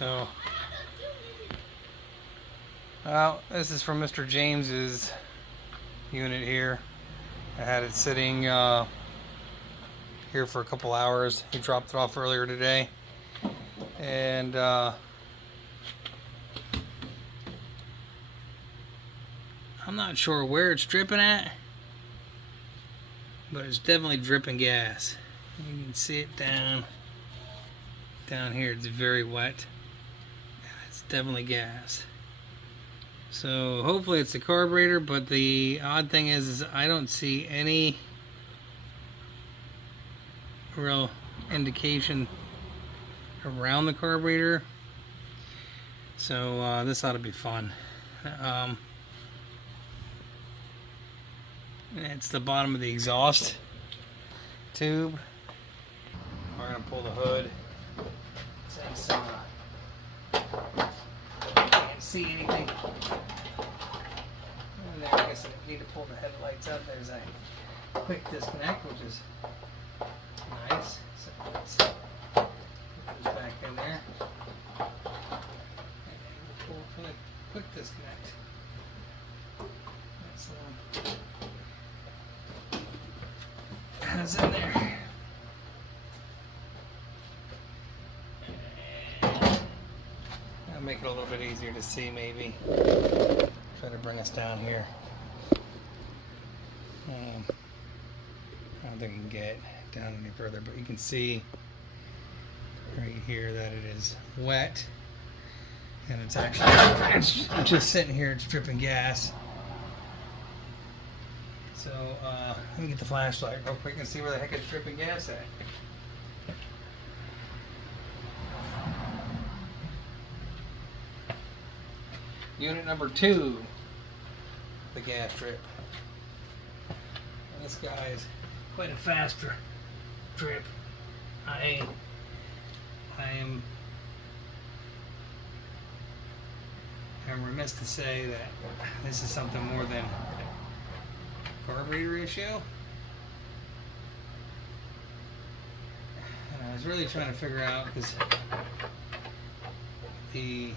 So, well, this is from Mr. James's unit here. I had it sitting here for a couple hours. He dropped it off earlier today, and I'm not sure where it's dripping at, but it's definitely dripping gas. You can see it down here. It's very wet. It's definitely gas. So hopefully it's the carburetor, but the odd thing is I don't see any real indication around the carburetor. So this ought to be fun. It's the bottom of the exhaust tube. We're going to pull the hood. Since can't see anything. And there, I guess I need to pull the headlights up. There's a quick disconnect, which is nice. So let's put this back in there. And then we'll pull for the quick disconnect. That's the one. That's in there. That'll make it a little bit easier to see, maybe. Try to bring us down here. I don't think we can get down any further, but you can see right here that it is wet, and it's actually it's just sitting here. It's dripping gas. So let me get the flashlight real quick and see where the heck it's dripping gas at. Unit number 2, the gas drip. And this guy is quite a faster drip. I'm remiss to say that this is something more than carburetor issue. And I was really trying to figure out, because the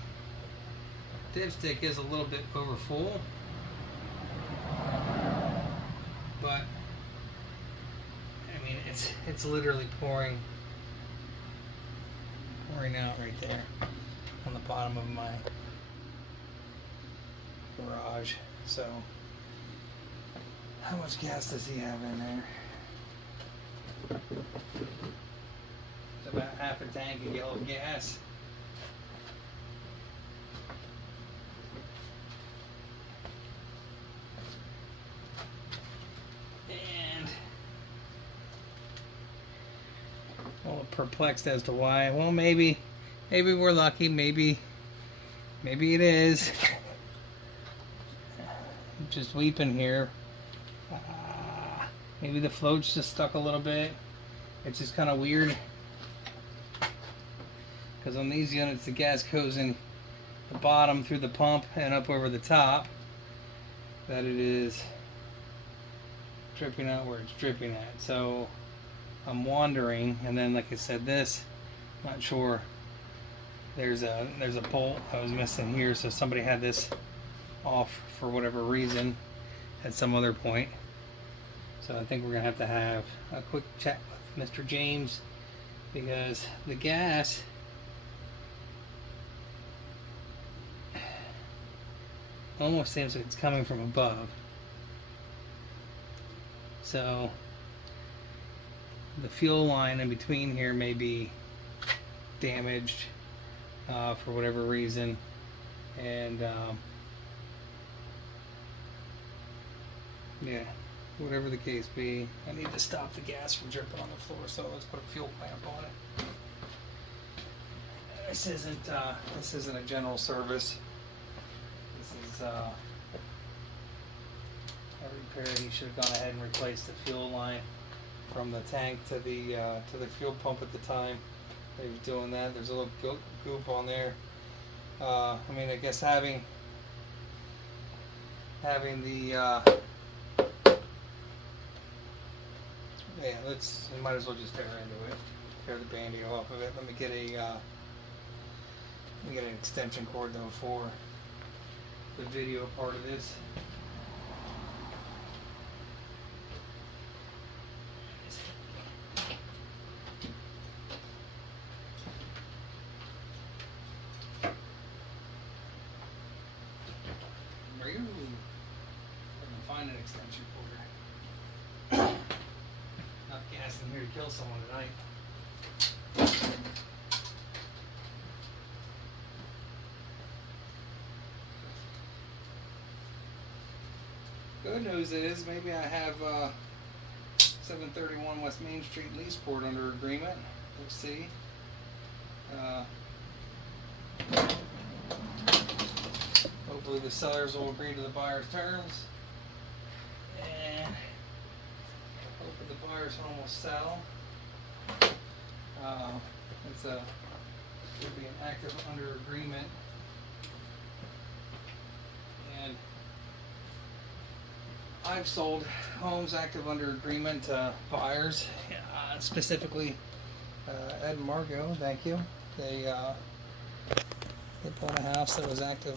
dipstick is a little bit over full, but I mean it's literally pouring out right there on the bottom of my garage. So how much gas does he have in there? It's about half a tank of yellow gas. And a little perplexed as to why. Well, maybe we're lucky. Maybe it is. I'm just weeping here. Maybe the float's just stuck a little bit. It's just kind of weird, because on these units the gas goes in the bottom through the pump and up over the top, that it is dripping out where it's dripping at. So I'm wondering, and then like I said, this, not sure, there's a bolt I was missing here, so somebody had this off for whatever reason at some other point. So I think we're gonna have to have a quick chat with Mr. James, because the gas almost seems like it's coming from above. So the fuel line in between here may be damaged for whatever reason, and yeah, whatever the case be, I need to stop the gas from dripping on the floor, so let's put a fuel clamp on it. This isn't a general service. This is a repair. He should have gone ahead and replaced the fuel line from the tank to the fuel pump at the time he was doing that. There's a little goop on there. I mean, I guess having the yeah, we might as well just tear into it. Tear the bandy off of it. Let me get a I got an extension cord though for the video part of this. Find an extension cord. Not gas in here to kill someone tonight. Good news is maybe I have 731 West Main Street Leesport under agreement. Let's see. Hopefully the sellers will agree to the buyer's terms. And hopefully the buyer's home will sell. It's a should be an active under agreement. And I've sold homes active under agreement to buyers, specifically Ed and Margot. Thank you. They bought a house that was active.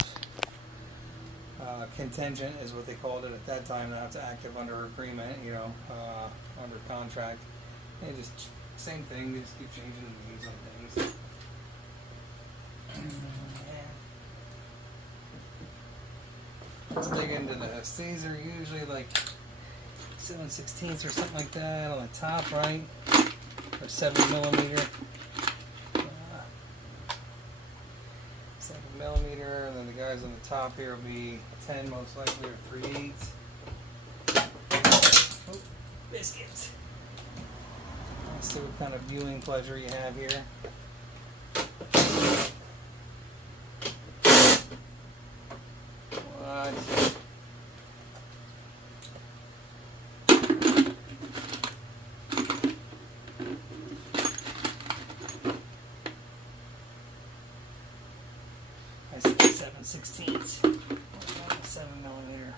Contingent is what they called it at that time. Now it's active under agreement, you know, under contract. And just same thing. They just keep changing the names on things. Let's dig into this. These are usually like 7/16 or something like that on the top, right? Or 7mm. 7mm, and then the guys on the top here will be 10 most likely, or 3/8. Oh, biscuits. Let's see what kind of viewing pleasure you have here. What? I see 7/16. 7mm.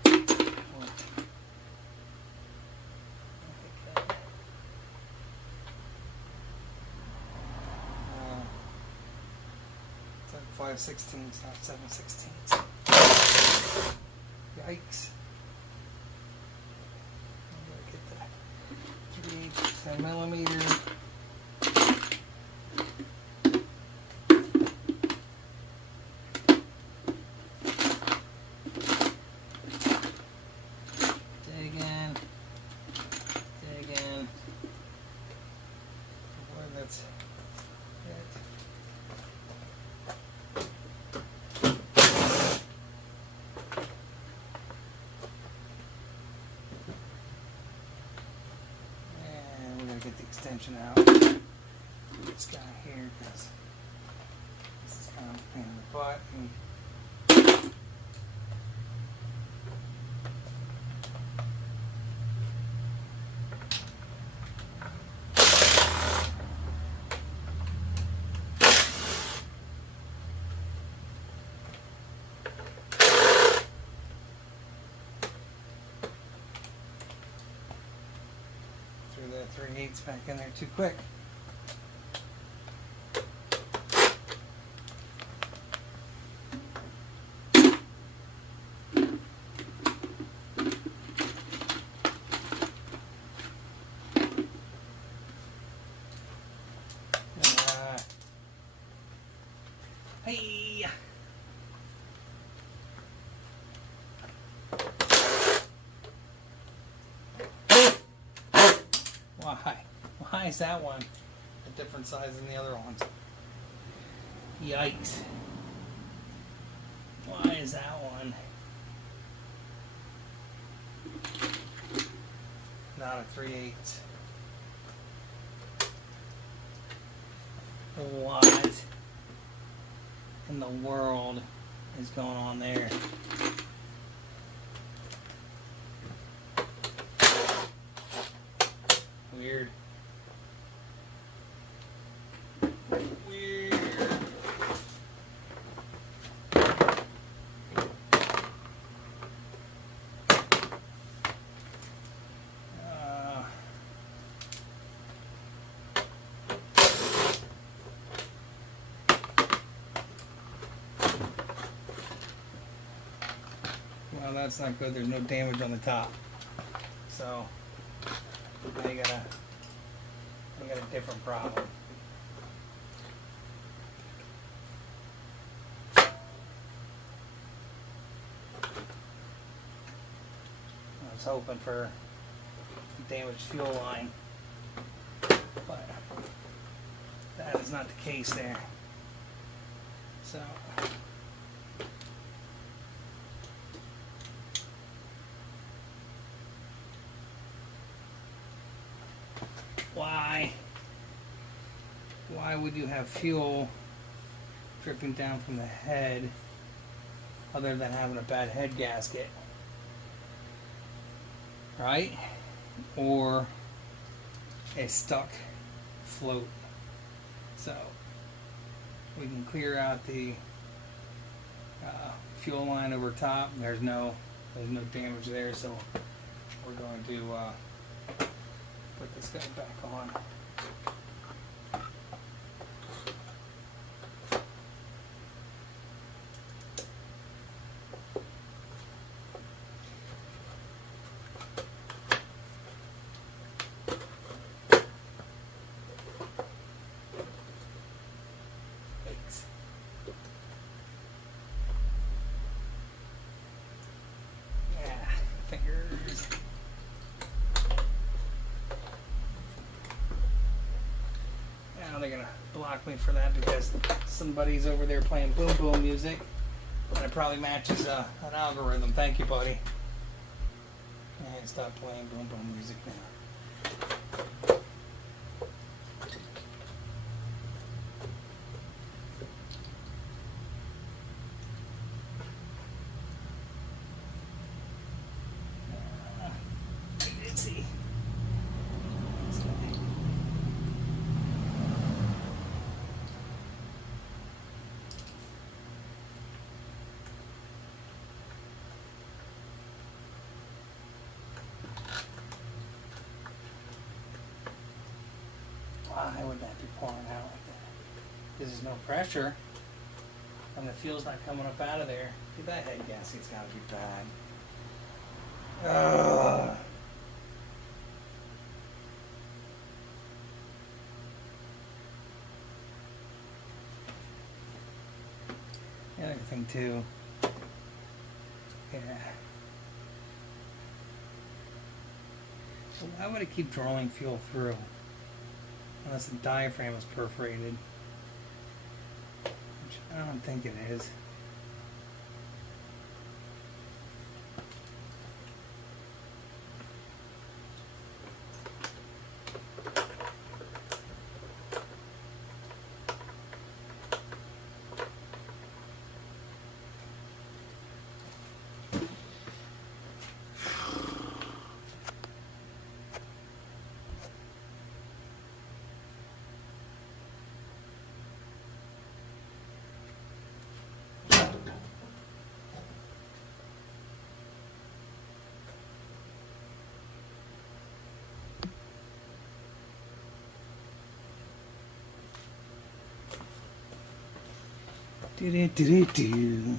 It's like 5/16, not 7/16. Yikes. I'm gonna get that 3/8, 10mm. Get the extension out. This guy here, because this is kind of a pain in the butt. Threw that 3/8 back in there too quick. Hey. Why is that one a different size than the other ones? Yikes. Why is that one not a 3/8? What in the world is going on there? Weird. Well, that's not good. There's no damage on the top. So now you got a different problem. I was hoping for a damaged fuel line, but that is not the case there. So why would you have fuel dripping down from the head other than having a bad head gasket, right? Or a stuck float. So we can clear out the fuel line over top. There's no damage there, so we're going to put this guy back on. Fingers. Now they're gonna block me for that because somebody's over there playing boom boom music, and it probably matches an algorithm. Thank you, buddy. And stop playing boom boom music now. See. Why would that be pouring out like that? Because there's no pressure and the fuel's not coming up out of there. Dude, that head gasket's gotta be bad. Ugh. The other thing too, yeah. So why would it keep drawing fuel through? Unless the diaphragm is perforated, which I don't think it is. Do-do-do-do-do.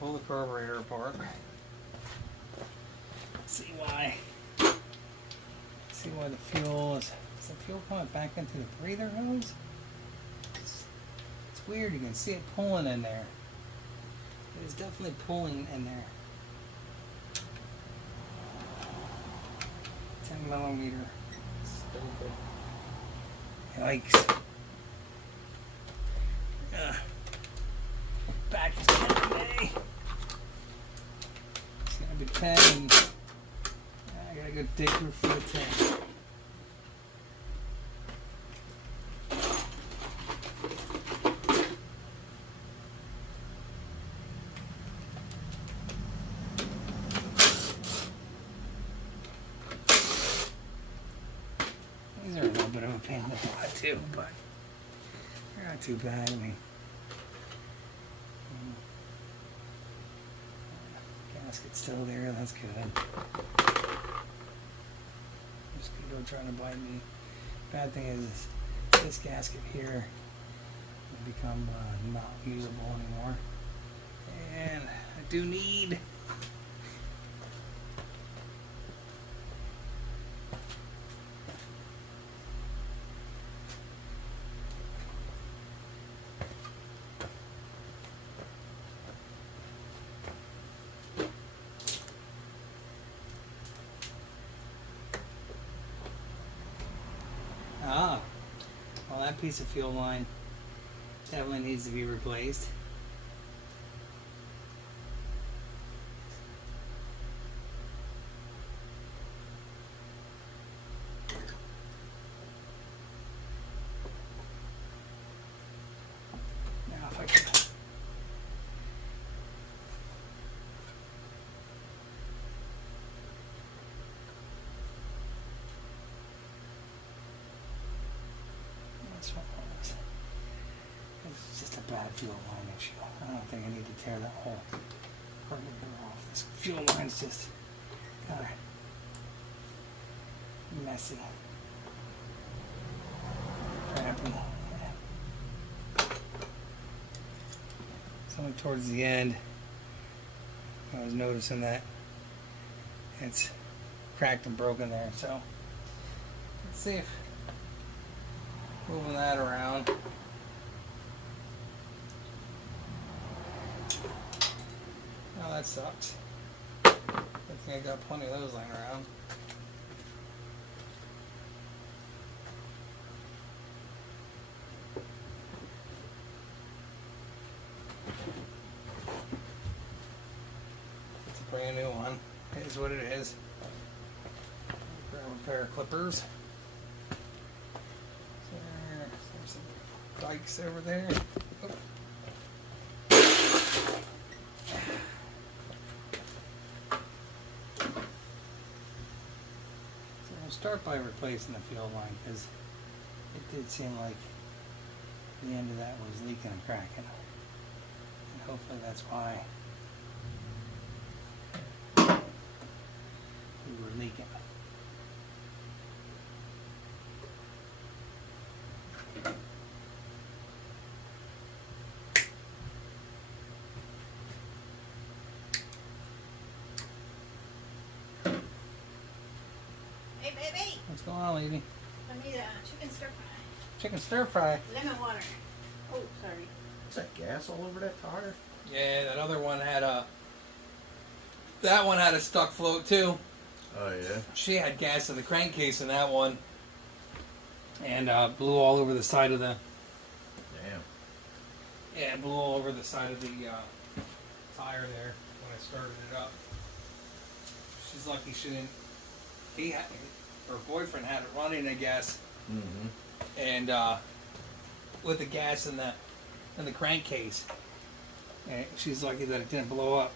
pull the carburetor apart. See why. See why the fuel is the fuel coming back into the breather hose? It's weird. You can see it pulling in there. It is definitely pulling in there. 10mm. Stupid. Yikes. Back is 10 today. It's gonna be 10 and I gotta go dig through for the 10. These are a little bit of a pain in the butt too, but they're not too bad. I mean, gasket's still there. That's good. Mosquito trying to bite me. Bad thing is this gasket here will become not usable anymore, and I do need. Well, that piece of fuel line definitely needs to be replaced. Now if I can it's just a bad fuel line issue. I don't think I need to tear that whole carburetor off. This fuel line's just kind of messy. Crappy. It's only towards the end I was noticing that it's cracked and broken there. So let's see if moving that around. Oh, that sucks. I think I got plenty of those lying around. It's a brand new one. It is what it is. Grab a pair of clippers. There's some dikes over there. Oh. Start by replacing the fuel line because it did seem like the end of that was leaking and cracking, and hopefully that's why we were leaking. What's going on, lady? I need a chicken stir fry. Chicken stir fry? Lemon water. Oh, sorry. Is that gas all over that tire? Yeah, that other one had a... That one had a stuck float too. Oh, yeah? She had gas in the crankcase in that one. And blew all over the side of the... Damn. Yeah, it blew all over the side of the tire there when I started it up. She's lucky she didn't... Her boyfriend had it running, I guess, and with the gas in the crankcase, and she's lucky that it didn't blow up.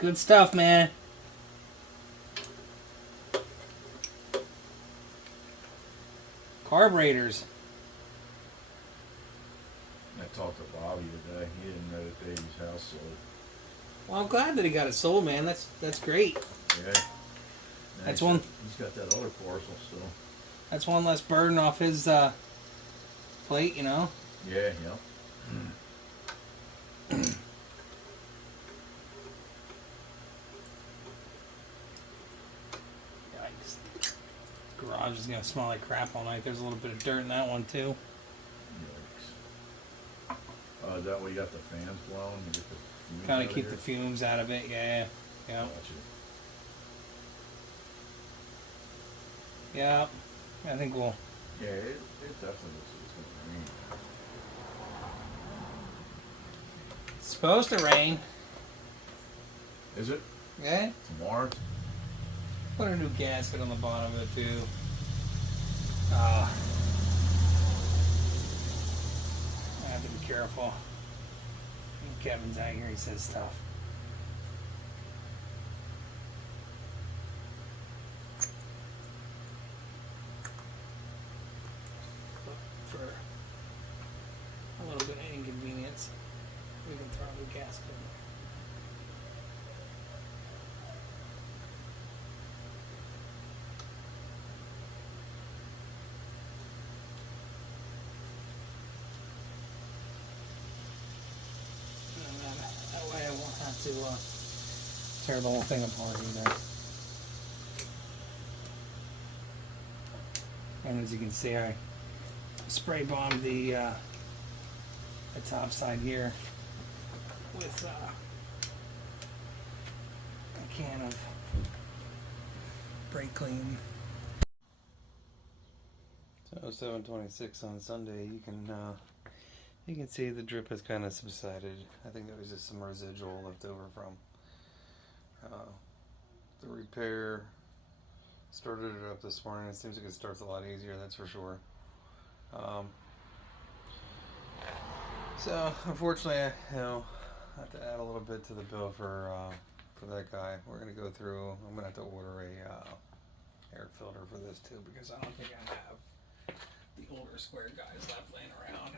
Good stuff, man. Carburetors. I talked to Bobby today. He didn't know that Davy's house sold. Well, I'm glad that he got it sold, man. That's great. Yeah. That's one. He's got that other parcel still. That's one less burden off his plate, you know. Yeah, yeah. Yikes. Garage is gonna smell like crap all night. There's a little bit of dirt in that one too. Yikes. Is that why you got the fans blowing? You get the fumes Kind out of keep here? the fumes out of it. Yeah. Yeah. Gotcha. Yeah. I think we'll. Yeah, it definitely looks like it's gonna rain. It's supposed to rain. Is it? Yeah. Tomorrow? Put a new gasket on the bottom of it too. I have to be careful. When Kevin's out here, he says stuff. But for a little bit of inconvenience, we can throw a new gasket in there. And then that way I won't have to tear the whole thing apart either. And as you can see, I spray bombed the top side here with a can of brake clean. So 7:26 on Sunday, you can see the drip has kind of subsided. I think there was just some residual left over from the repair. Started it up this morning. It seems like it starts a lot easier, that's for sure. So unfortunately, I have to add a little bit to the bill for that guy. We're gonna go through. I'm gonna have to order a air filter for this too, because I don't think I have the older square guys left laying around.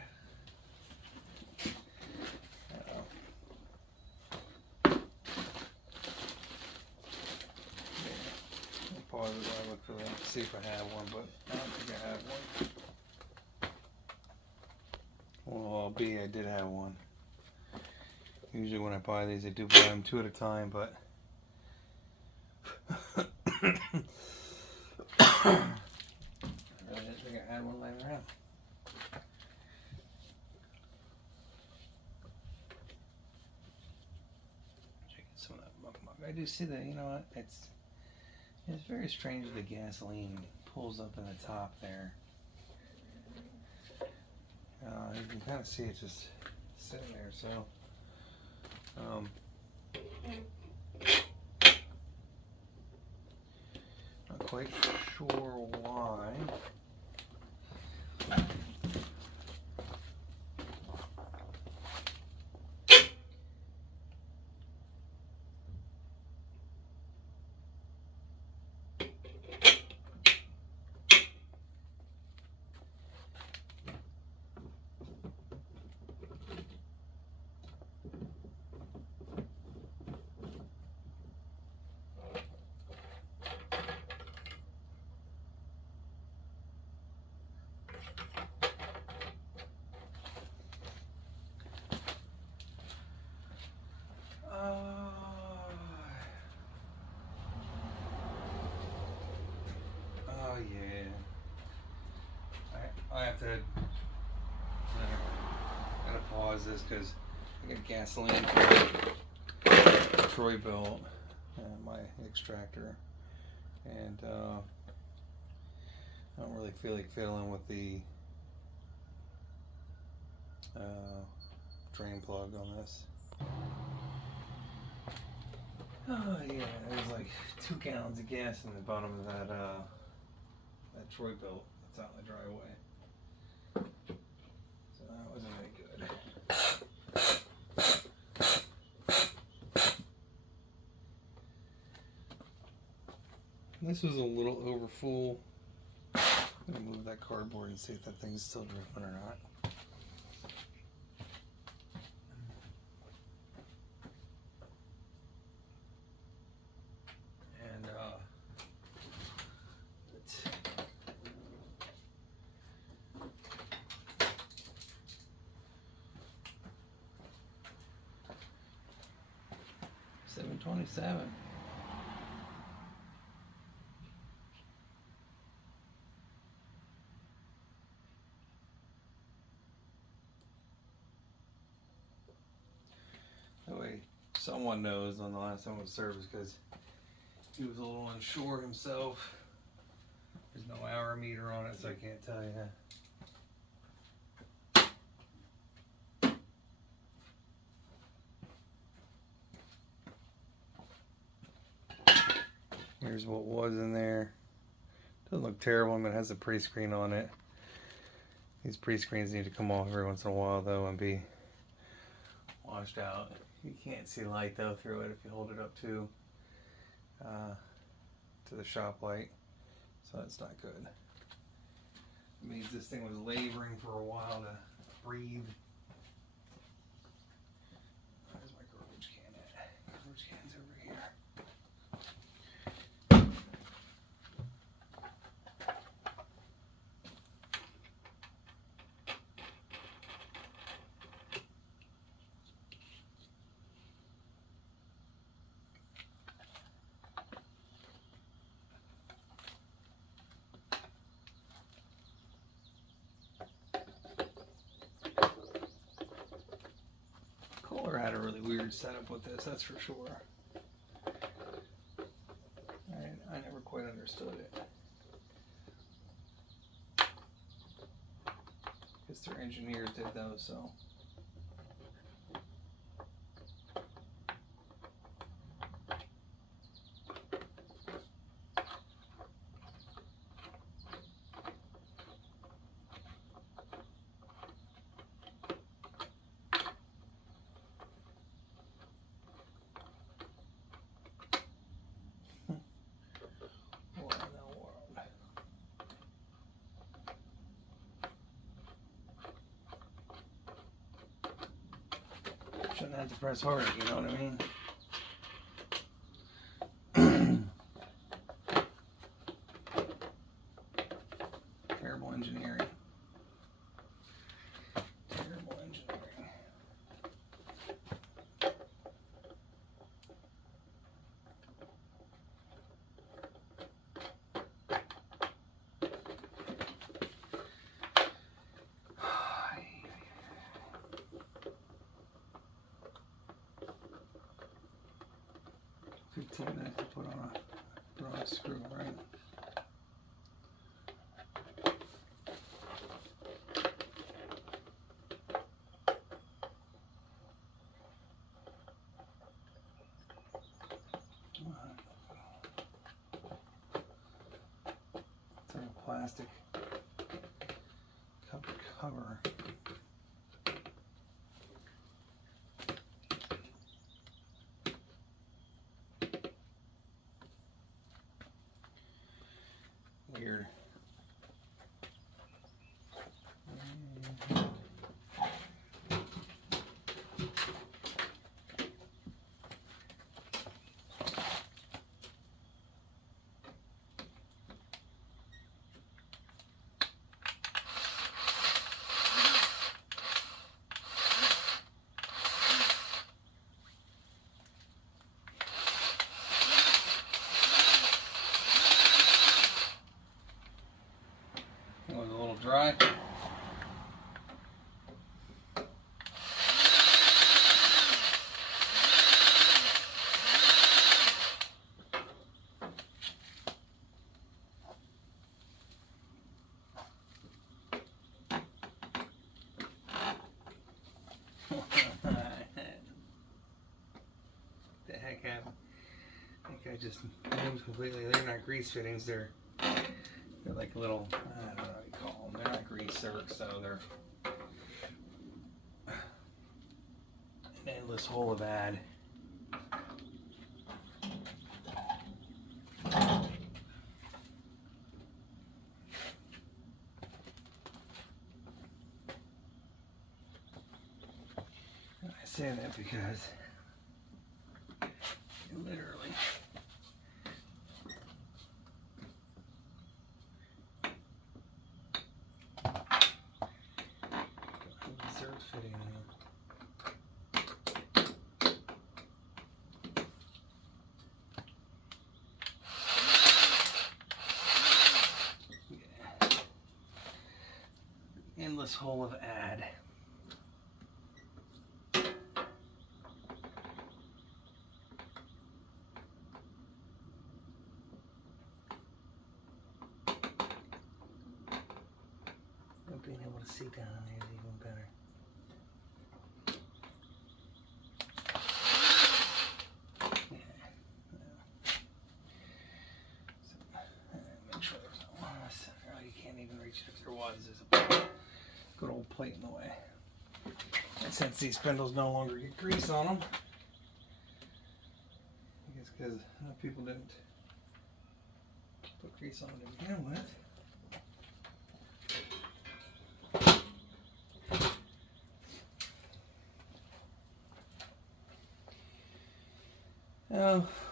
I'll pause as I look for that, see if I have one, but I don't think I have one. Well, I did have one. Usually when I buy these, I do buy them 2 at a time, but I didn't think I had one laying around. Checking some of that muck. I do see that, you know what, it's very strange that the gasoline pulls up in the top there. You can kind of see it just sitting there, so not quite sure why. Oh yeah. I have to gotta pause this because I got gasoline from Troy built my extractor, and I don't really feel like fiddling with the drain plug on this. Oh yeah, there's like 2 gallons of gas in the bottom of that Troy built that's out in the driveway. So that wasn't any good. This was a little over full. I'm gonna move that cardboard and see if that thing's still dripping or not. 727. That way someone knows on the last time of service, because he was a little unsure himself. There's no hour meter on it, so I can't tell you. Here's what was in there. Doesn't look terrible. I mean, it has a pre-screen on it. These pre-screens need to come off every once in a while, though, and be washed out. You can't see light, though, through it if you hold it up to the shop light, so that's not good. It means this thing was laboring for a while to breathe. Where's my garbage can at? Garbage can's over here. Kohler had a really weird setup with this, that's for sure. I never quite understood it. Guess their engineers did those, so. What in the world? Shouldn't have to press harder, you know what I mean? Terrible engineering. Terrible engineering. $15 minutes to put on a screw, right? It's like a plastic cover. Weird. It was a little dry. The heck happened? I think I just moved completely. They're not grease fittings. They're like little, I don't know what you call them. They're not grease zerks, so they're an endless hole of ad. I say that because literally zerk fitting in. endless hole of add. Being able to see down in there is even better. Make sure there's no one on the center. Oh, you can't even reach it if there was. There's a good old plate in the way. And since these spindles no longer get grease on them, I guess because people didn't put grease on them to begin with.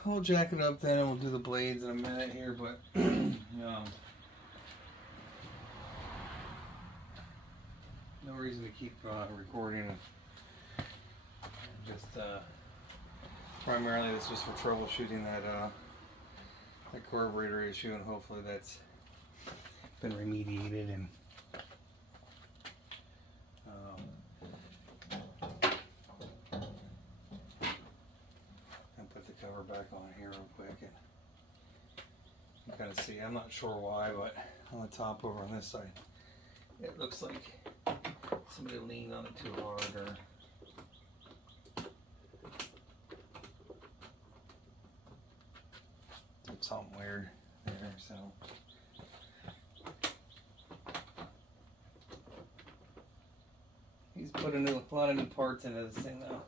We'll jack it up then and we'll do the blades in a minute here, but no reason to keep recording. Just primarily this was for troubleshooting that carburetor issue, and hopefully that's been remediated and cover back on here real quick, and you can kind of see, I'm not sure why, but on the top over on this side it looks like somebody leaned on it too hard or did something weird there, so he's put a lot of new parts into this thing though.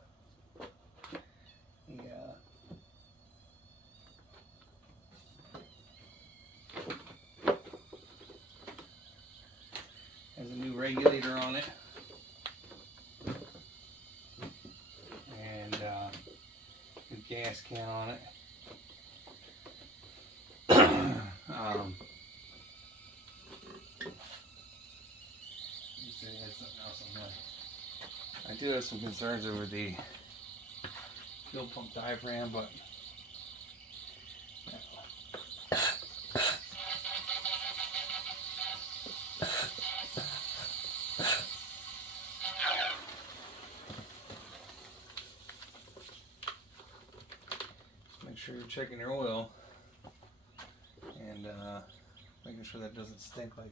Has a new regulator on it, and new gas can on it. I do have some concerns over the fuel pump diaphragm, but make sure you're checking your oil and making sure that doesn't stink like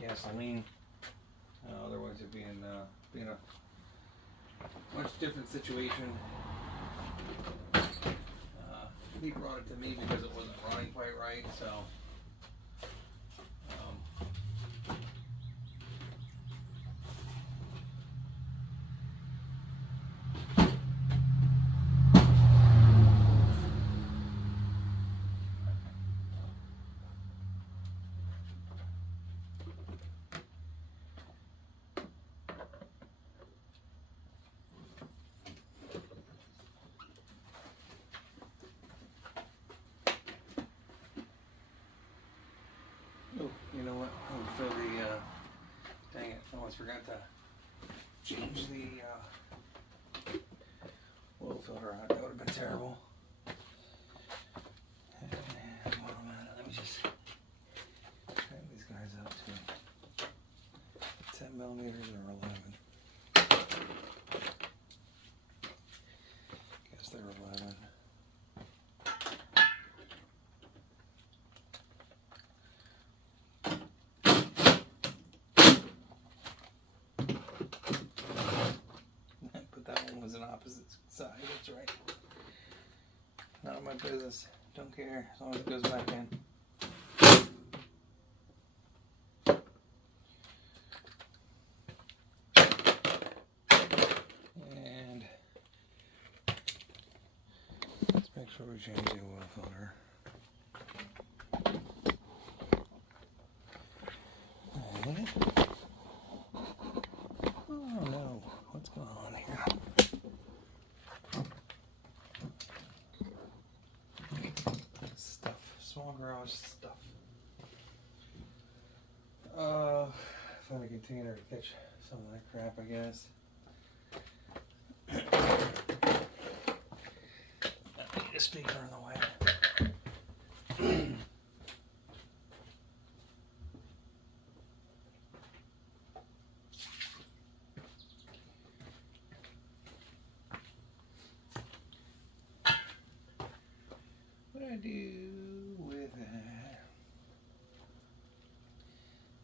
gasoline. Otherwise it'd be in a much different situation. He brought it to me because it wasn't running quite right, so oh, you know what? I'll fill the, dang it, I almost forgot to change the oil filter out. That would have been terrible. And, hold on a minute, let me just tighten these guys up to 10 millimeters or 11. Guess they're 11. Was an opposite side, that's right. None of my business. Don't care as long as it goes back in. And let's make sure we change the oil filter. And, oh no, what's going on here? Small garage stuff. Find a container to catch some of that crap, I guess. I need a speaker in the way. I do with that?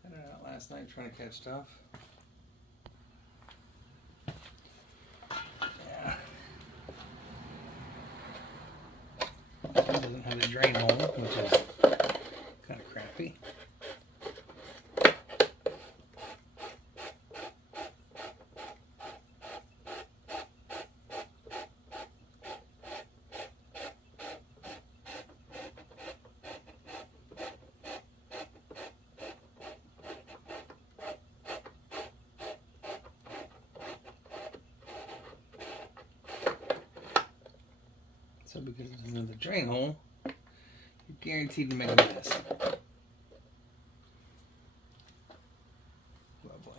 I had it out last night trying to catch stuff. Yeah. It doesn't have a drain hole, which is kind of crappy. So because it doesn't have the drain hole, you're guaranteed to make a mess. Lovely.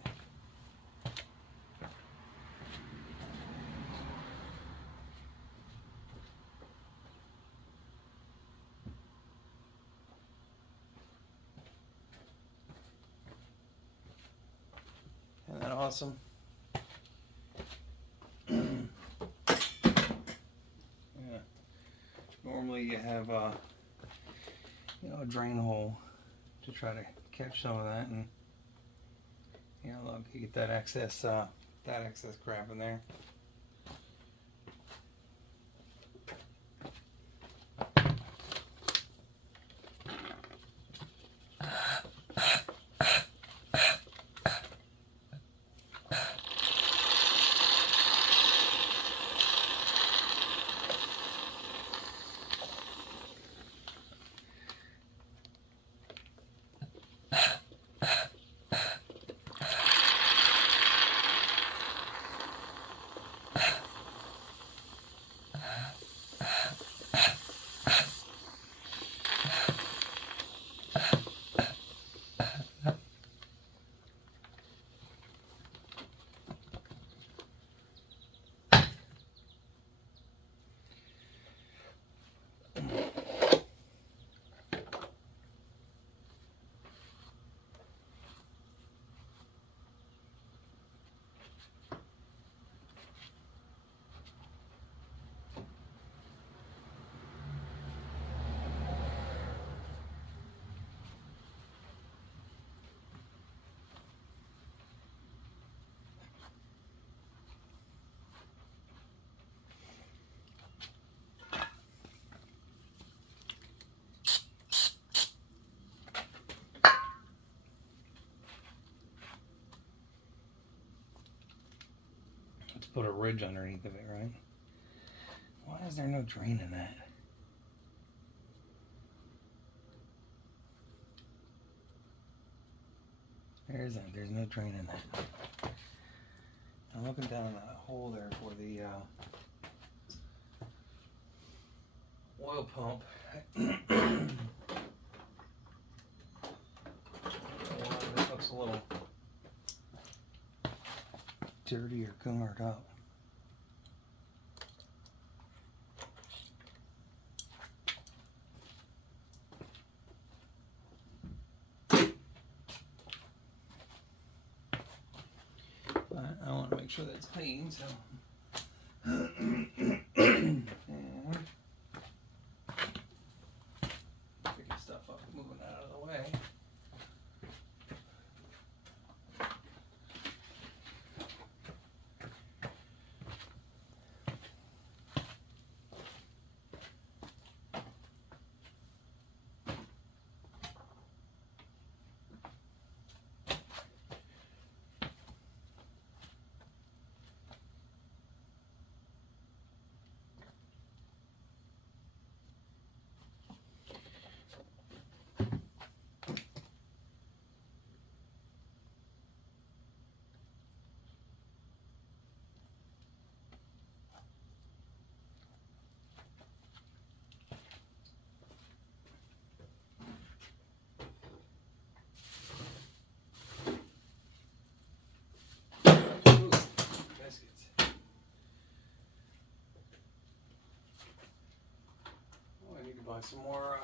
Isn't that awesome? Yeah. Normally you have a drain hole to try to catch some of that, and look, you get that excess crap in there. Let's put a ridge underneath of it, right? Why is there no drain in that? There's no drain in that. I'm looking down that hole there for the oil pump. This looks a little dirty or colored up. But I want to make sure that it's clean, so. And picking stuff up, moving it out of the way. Ooh, biscuits. Oh, I need to buy some more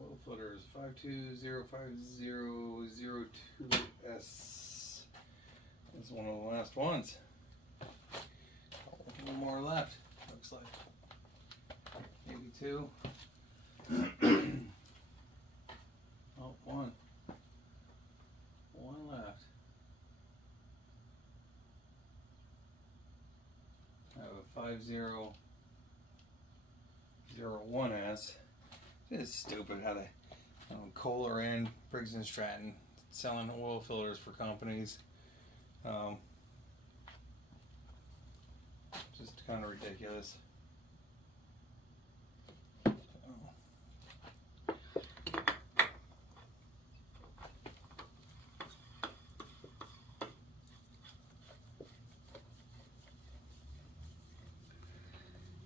oil footers. 52050002S. This is one of the last ones. A little more left, looks like. 2. Oh, one. One left. I have a 5001S. It's stupid how they Kohler and Briggs and Stratton selling oil filters for companies. Just kind of ridiculous.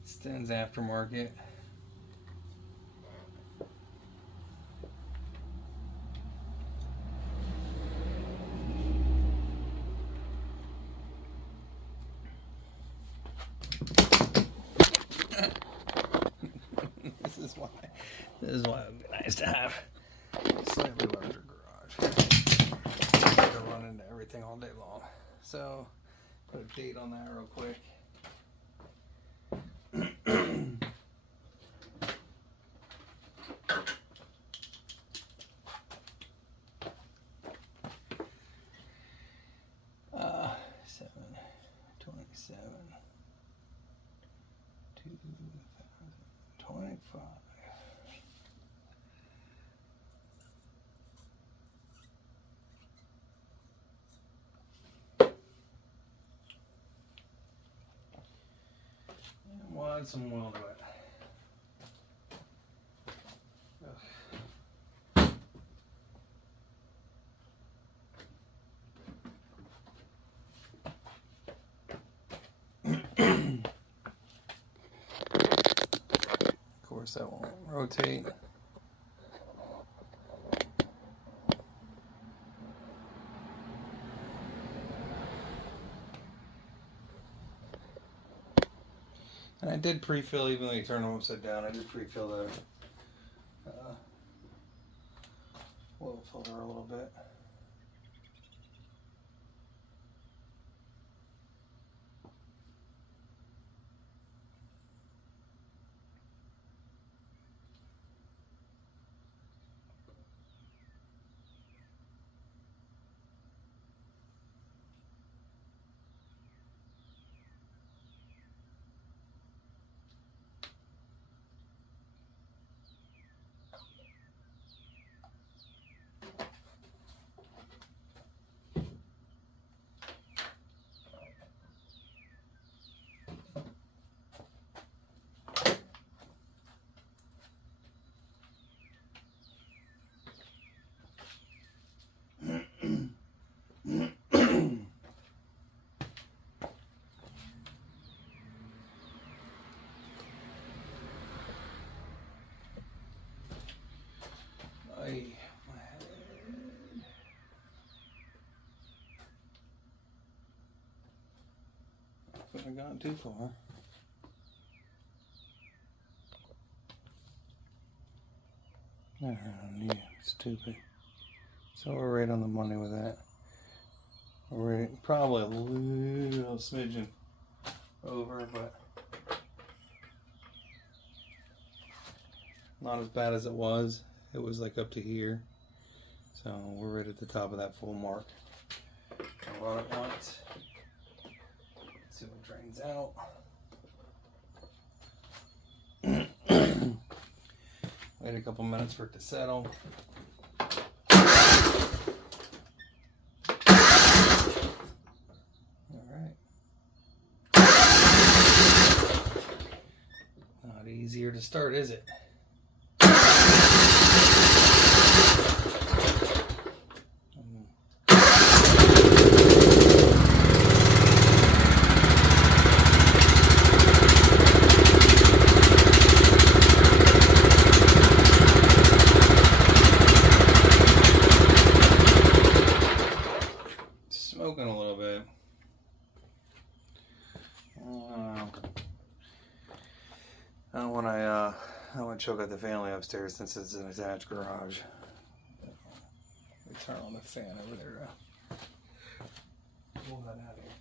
Sten's aftermarket. This is why it would be nice to have a slightly larger garage. I can run into everything all day long. So, put a date on that real quick. uh, 7/27/2025. We'll add some oil to it. Of course, that won't rotate. And I did pre-fill, even though you turn them upside down, I did pre-fill the oil filter a little bit. My head. Couldn't have gone too far. I don't know, stupid. So we're right on the money with that. We're probably a little smidgen over, but not as bad as it was. It was like up to here. So we're right at the top of that full mark. I'll run it once. See what drains out. Wait a couple minutes for it to settle. Alright. Not easier to start, is it? Smoking a little bit. I don't want to choke out the family upstairs since it's an attached garage. We turn on the fan over there. Pull that out of here.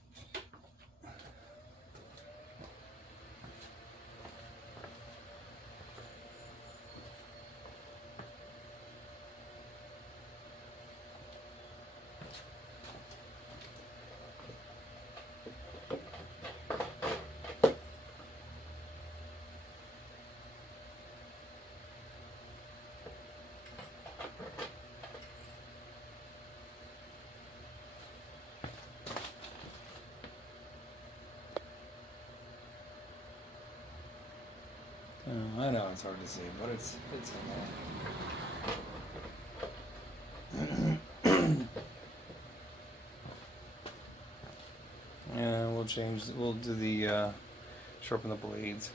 Oh, I know it's hard to see, but it's in there. Yeah, we'll do the sharpen the blades.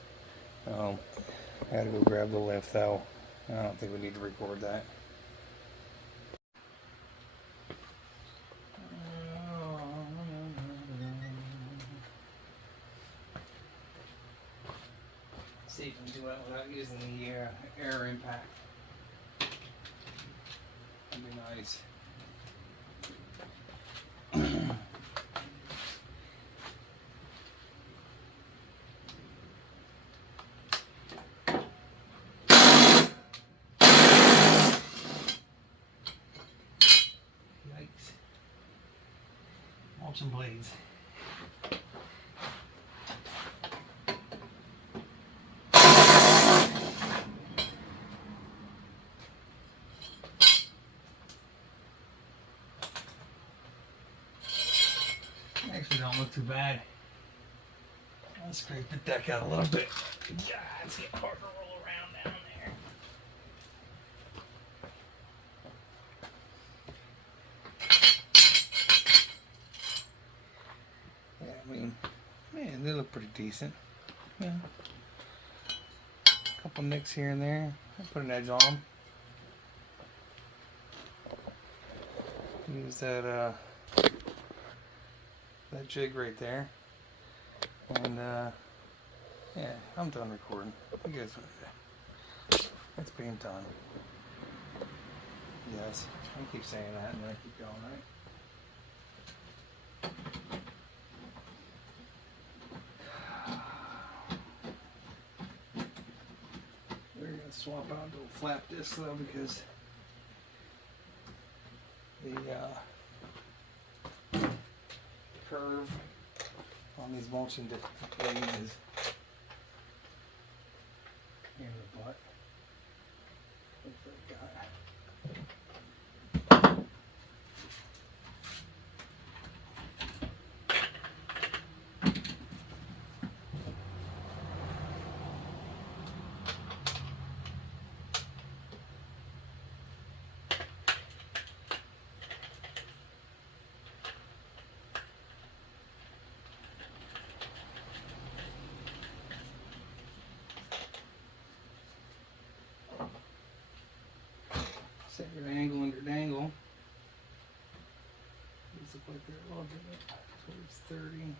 I gotta go grab the lift though. I don't think we need to record that. See if we can do it without using the air impact. That'd be nice. Yikes. Mulching blades. Actually don't look too bad. I'll scrape the deck out a little bit. God, it's getting hard to roll around down there. Yeah, I mean, man, they look pretty decent. Yeah. A couple nicks here and there. I put an edge on them. Use that jig right there. And yeah, I'm done recording. You guys, it's being done. Yes, I keep saying that and then I keep going, right? We're gonna swap out to a flap disc though because the curve on these mulching blades is in the butt. Hopefully I got it. Set your angle under dangle. These look like they're a little bit towards 30.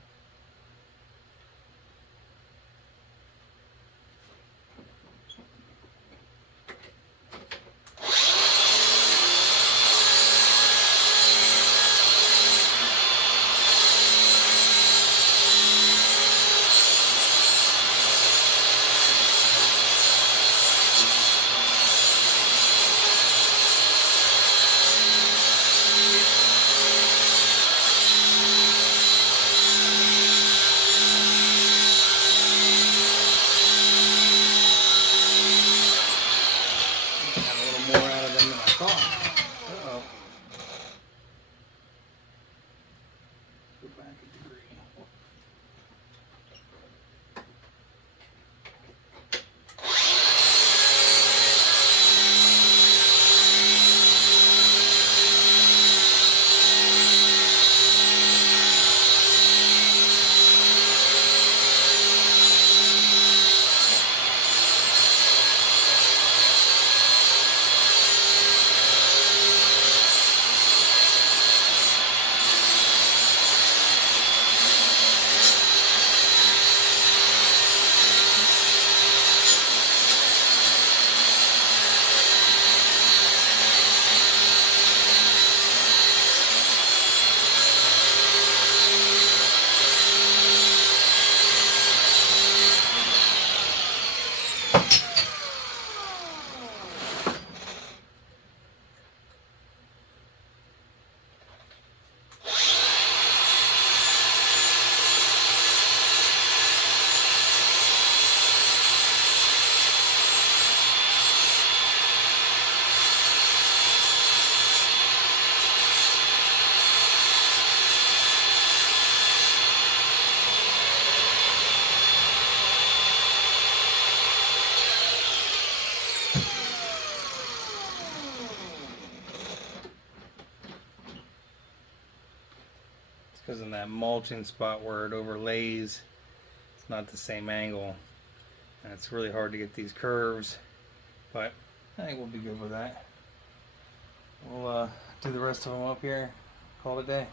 because in that mulching spot where it overlays, it's not the same angle, and it's really hard to get these curves, but I think we'll be good with that. We'll do the rest of them up here, call it a day.